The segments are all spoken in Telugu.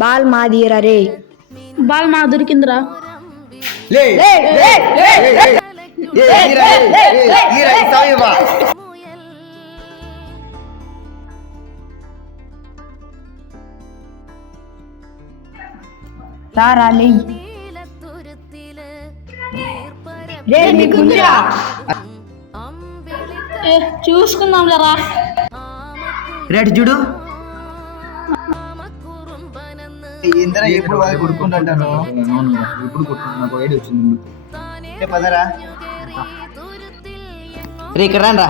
బాల్ మాదిరా రే. బాల్ మా దొరికిందిరా. రారా లే. రే నీకుందిరా. చూసుకుందాం లేరా. రేటు చూడు. ఎప్పుడు కొడుకుంటాను ఇప్పుడు కొట్టుకుంటున్నా ఐడి వచ్చింది పదరా రే ఇక్కడ రా.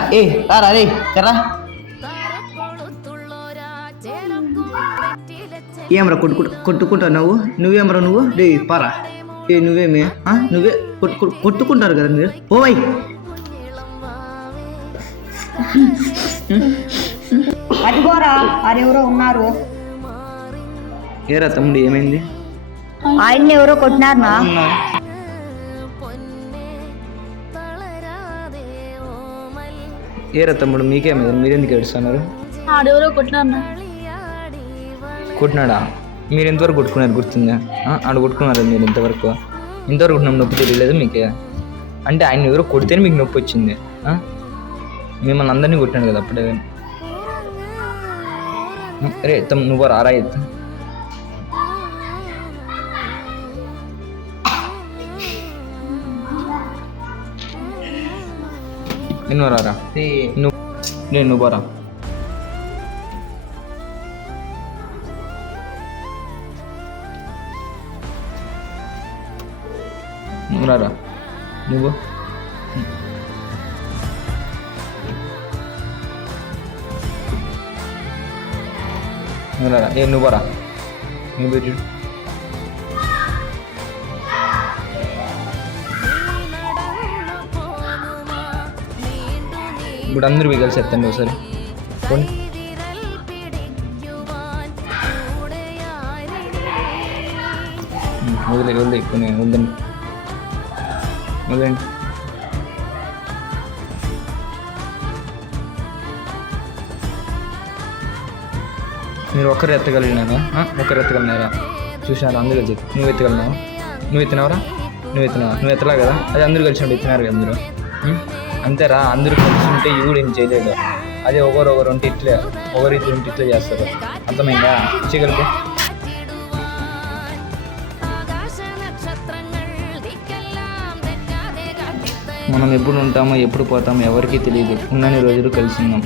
రారా రే కర్రా. ఏమరా కొట్టుకుంటావు నువ్వేమరా నువ్వు రే పారా. నువ్వేమే నువ్వే కొట్టుకుంటారు కదా మీరు. ఓయ్ అదిగోరా వారెవరో ఉన్నారు. ఏరా తమ్ముడు ఏమైంది? ఆయన్ని ఎవరో కొట్టినారనా? ఏరా తమ్ముడు మీకేమైంది? మీరెందుకు ఏడుస్తున్నారు? ఆడెవరో కొట్టినాడా? మీరు ఎంతవరకు కొట్టుకున్నారు గుర్తుందా? ఆడ కొట్టుకున్నారు మీరు ఇంతవరకు నొప్పి తెలియలేదు మీకే? అంటే ఆయన ఎవరో కొడితేనే మీకు నొప్పి వచ్చింది. మిమ్మల్ని అందరినీ కొట్టినాడు కదా అప్పుడే. రే నువ్వు రారా ఎత్తు. నువ్వు రారా. నువ్వు బరా. నువ్వు రారా. నువ్వు రారా. నువ్వు బరా. నువ్వు పెట్టు. ఇప్పుడు అందరూ కలిసి ఎత్తండి ఒకసారి. వదిలేండి మీరు ఒకరు ఎత్తగలిగినారా? చూసారా? అందరూ కలిసి నువ్వు ఎత్తగలిగినావా? నువ్వు ఎత్తినావరా? నువ్వు ఎత్తలా కదా. అది అందరూ కలిసి ఎత్తినారు కదా అందరూ. అంతేరా, అందరూ కలిసి ఉంటే ఇవి కూడా ఏం చేయలేదు. అదే ఒకరు ఉంటే ఇట్లే ఒకరిద్దరు ఉంటే ఇట్లే చేస్తారు. అర్థమైందా? చేయగలిగే మనం ఎప్పుడు ఉంటామో ఎప్పుడు పోతామో ఎవరికీ తెలియదు. ఉన్నన్ని రోజులు కలిసి ఉన్నాం.